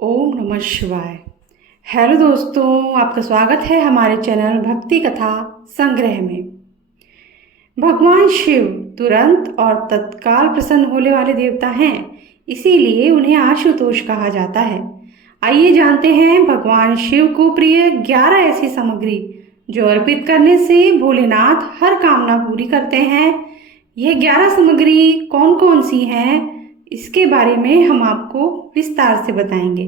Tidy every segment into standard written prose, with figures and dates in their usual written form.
ओम नमः शिवाय। हेलो दोस्तों, आपका स्वागत है हमारे चैनल भक्ति कथा संग्रह में। भगवान शिव तुरंत और तत्काल प्रसन्न होने वाले देवता हैं, इसीलिए उन्हें आशुतोष कहा जाता है। आइए जानते हैं भगवान शिव को प्रिय 11 ऐसी सामग्री जो अर्पित करने से भोलेनाथ हर कामना पूरी करते हैं। यह 11 सामग्री कौन कौन सी हैं, इसके बारे में हम आपको विस्तार से बताएंगे।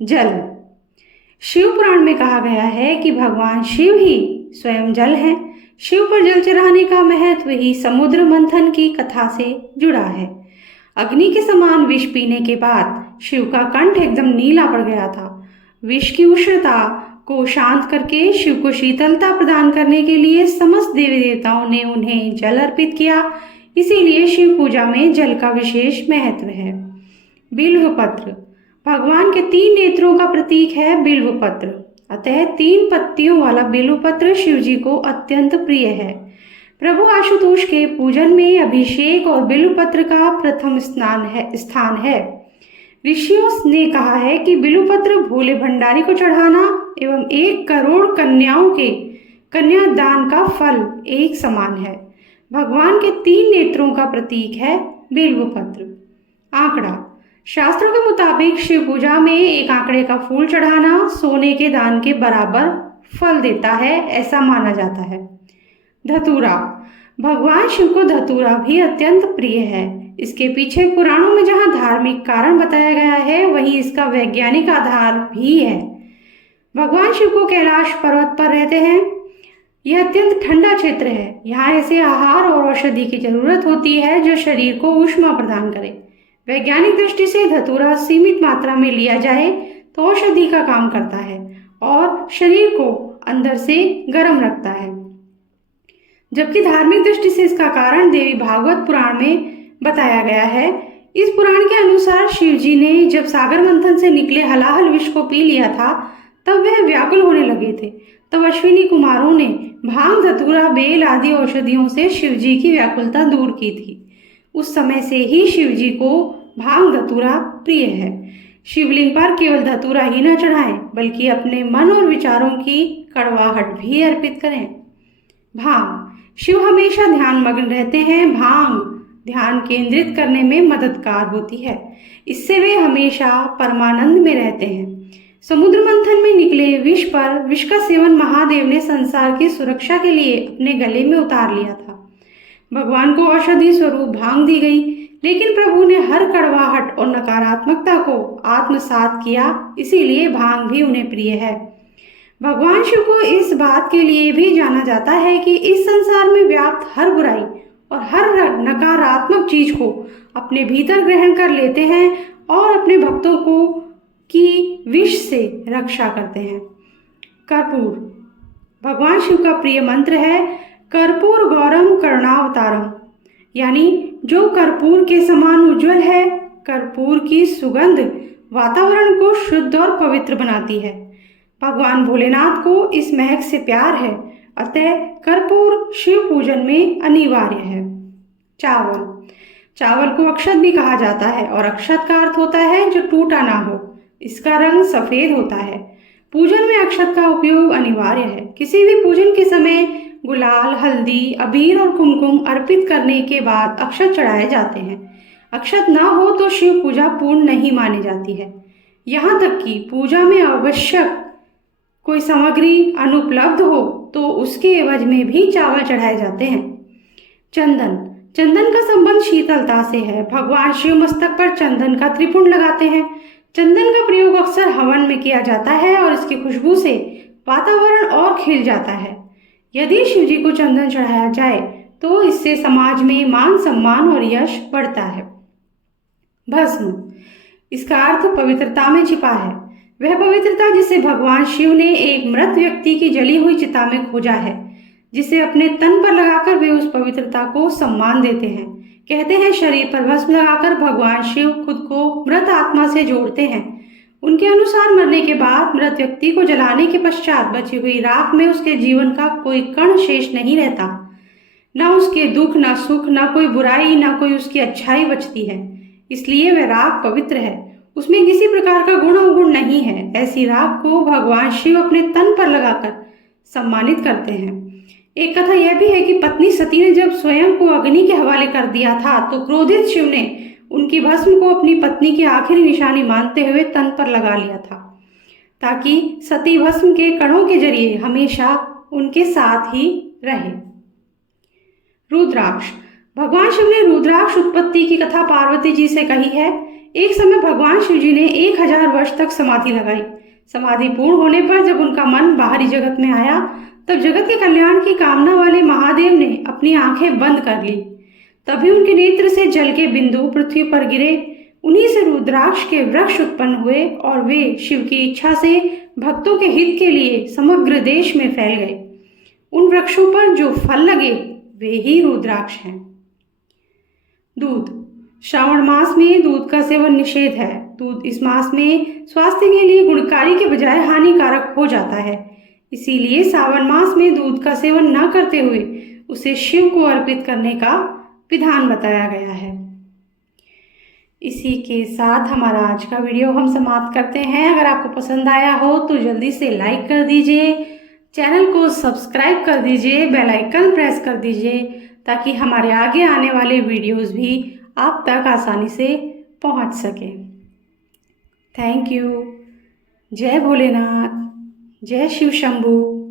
जल। शिव पुराण में कहा गया है कि भगवान शिव ही स्वयं जल हैं। शिव पर जल चढ़ाने का महत्व ही समुद्र मंथन की कथा से जुड़ा है। अग्नि के समान विष पीने के बाद शिव का कंठ एकदम नीला पड़ गया था। विष की उष्णता को शांत करके शिव को शीतलता प्रदान करने के लिए समस्त देवी देवताओं ने उन्हें जल अर्पित किया। इसीलिए शिव पूजा में जल का विशेष महत्व है। बिल्व पत्र। भगवान के 3 नेत्रों का प्रतीक है बिल्व पत्र, अतः 3 पत्तियों वाला बिल्व पत्र शिव जी को अत्यंत प्रिय है। प्रभु आशुतोष के पूजन में अभिषेक और बिल्व पत्र का प्रथम स्थान है। ऋषियों ने कहा है कि बिल्व पत्र भोले भंडारी को चढ़ाना एवं 1 करोड़ कन्याओं के कन्यादान का फल एक समान है। भगवान के 3 नेत्रों का प्रतीक है बिल्व पत्र। आंकड़ा। शास्त्रों के मुताबिक शिव पूजा में 1 आंकड़े का फूल चढ़ाना सोने के दान के बराबर फल देता है, ऐसा माना जाता है। धतूरा। भगवान शिव को धतूरा भी अत्यंत प्रिय है। इसके पीछे पुराणों में जहां धार्मिक कारण बताया गया है, वहीं इसका वैज्ञानिक आधार भी है। भगवान शिव को कैलाश पर्वत पर रहते हैं। यह अत्यंत ठंडा क्षेत्र है। यहाँ ऐसे आहार और औषधि की जरूरत होती है जो शरीर को ऊष्मा प्रदान करे। वैज्ञानिक दृष्टि से धतूरा सीमित मात्रा में लिया जाए तो औषधि का काम करता है और शरीर को अंदर से गर्म रखता है, जबकि धार्मिक दृष्टि से इसका कारण देवी भागवत पुराण में बताया गया है। इस पुराण के अनुसार शिव जी ने जब सागर मंथन से निकले हलाहल विष को पी लिया था, तब वह व्याकुल होने लगे थे। तब अश्विनी कुमारों ने भांग, धतूरा, बेल आदि औषधियों से शिव जी की व्याकुलता दूर की थी। उस समय से ही शिव जी को भांग धतूरा प्रिय है। शिवलिंग पर केवल धतूरा ही न चढ़ाएं, बल्कि अपने मन और विचारों की कड़वाहट भी अर्पित करें। भांग। शिव हमेशा ध्यान मग्न रहते हैं। भांग ध्यान केंद्रित करने में मददगार होती है। इससे वे हमेशा परमानंद में रहते हैं। समुद्र मंथन में निकले विष पर विष का सेवन महादेव ने संसार की सुरक्षा के लिए अपने गले में उतार लिया था। भगवान को औषधि स्वरूप भांग दी गई, लेकिन प्रभु ने हर कड़वाहट और नकारात्मकता को आत्मसात किया, इसीलिए भांग भी उन्हें प्रिय है। भगवान शिव को इस बात के लिए भी जाना जाता है कि इस संसार में व्याप्त हर बुराई और हर नकारात्मक चीज को अपने भीतर ग्रहण कर लेते हैं और अपने भक्तों को की विष से रक्षा करते हैं। कर्पूर। भगवान शिव का प्रिय मंत्र है कर्पूर गौरम करुणावतारम, यानी जो कर्पूर के समान उज्जवल है। कर्पूर की सुगंध वातावरण को शुद्ध और पवित्र बनाती है। भगवान भोलेनाथ को इस महक से प्यार है, अतः कर्पूर शिव पूजन में अनिवार्य है। चावल। चावल को अक्षत भी कहा जाता है और अक्षत का अर्थ होता है जो टूटा ना हो। इसका रंग सफेद होता है। पूजन में अक्षत का उपयोग अनिवार्य है। किसी भी पूजन के समय गुलाल, हल्दी, अबीर और कुमकुम अर्पित करने के बाद अक्षत चढ़ाए जाते हैं। अक्षत ना हो तो शिव पूजा पूर्ण नहीं मानी जाती है। यहाँ तक कि पूजा में आवश्यक कोई सामग्री अनुपलब्ध हो तो उसके एवज में भी चावल चढ़ाए जाते हैं। चंदन। चंदन का संबंध शीतलता से है। भगवान शिव मस्तक पर चंदन का त्रिपुंड लगाते हैं। चंदन का प्रयोग अक्सर हवन में किया जाता है और इसकी खुशबू से वातावरण और खिल जाता है। यदि शिव जी को चंदन चढ़ाया जाए तो इससे समाज में मान सम्मान और यश बढ़ता है। भस्म। इसका अर्थ पवित्रता में छिपा है। वह पवित्रता जिसे भगवान शिव ने एक मृत व्यक्ति की जली हुई चिता में खोजा है, जिसे अपने तन पर लगाकर वे उस पवित्रता को सम्मान देते हैं। कहते हैं शरीर पर भस्म लगाकर भगवान शिव खुद को मृत आत्मा से जोड़ते हैं। उनके अनुसार मरने के बाद मृत व्यक्ति को जलाने के पश्चात बची हुई राख में उसके जीवन का कोई कण शेष नहीं रहता। ना उसके दुख, ना सुख, ना कोई बुराई, ना कोई उसकी अच्छाई बचती है। इसलिए वह राख पवित्र है। उसमें किसी प्रकार का गुण अवगुण नहीं है। ऐसी राख को भगवान शिव अपने तन पर लगाकर सम्मानित करते हैं। एक कथा यह भी है कि पत्नी सती ने जब स्वयं को अग्नि के हवाले कर दिया था तो क्रोधित शिव ने उनकी भस्म को अपनी पत्नी की आखिरी निशानी मानते हुए तन पर लगा लिया था, ताकि सती भस्म के कणों के जरिए हमेशा उनके साथ ही रहे। रुद्राक्ष। भगवान शिव ने रुद्राक्ष उत्पत्ति की कथा पार्वती जी से कही है। एक समय भगवान शिव जी ने 1000 वर्ष तक समाधि लगाई। समाधि पूर्ण होने पर जब उनका मन बाहरी जगत में आया, तब जगत के कल्याण की कामना वाले महादेव ने अपनी आंखें बंद कर ली। तभी उनके नेत्र से जल के बिंदु पृथ्वी पर गिरे। उन्हीं से रुद्राक्ष के वृक्ष उत्पन्न हुए और वे शिव की इच्छा से भक्तों के हित के लिए समग्र देश में फैल गए। उन वृक्षों पर जो फल लगे वे ही रुद्राक्ष हैं। दूध। श्रावण मास में दूध का सेवन निषेध है। दूध इस मास में स्वास्थ्य के लिए गुणकारी के बजाय हानिकारक हो जाता है। इसीलिए सावन मास में दूध का सेवन न करते हुए उसे शिव को अर्पित करने का विधान बताया गया है। इसी के साथ हमारा आज का वीडियो हम समाप्त करते हैं। अगर आपको पसंद आया हो तो जल्दी से लाइक कर दीजिए, चैनल को सब्सक्राइब कर दीजिए, बेल आइकन प्रेस कर दीजिए, ताकि हमारे आगे आने वाले वीडियोस भी आप तक आसानी से पहुंच सके। Thank you. जय भोलेनाथ, जय शिव शंभू।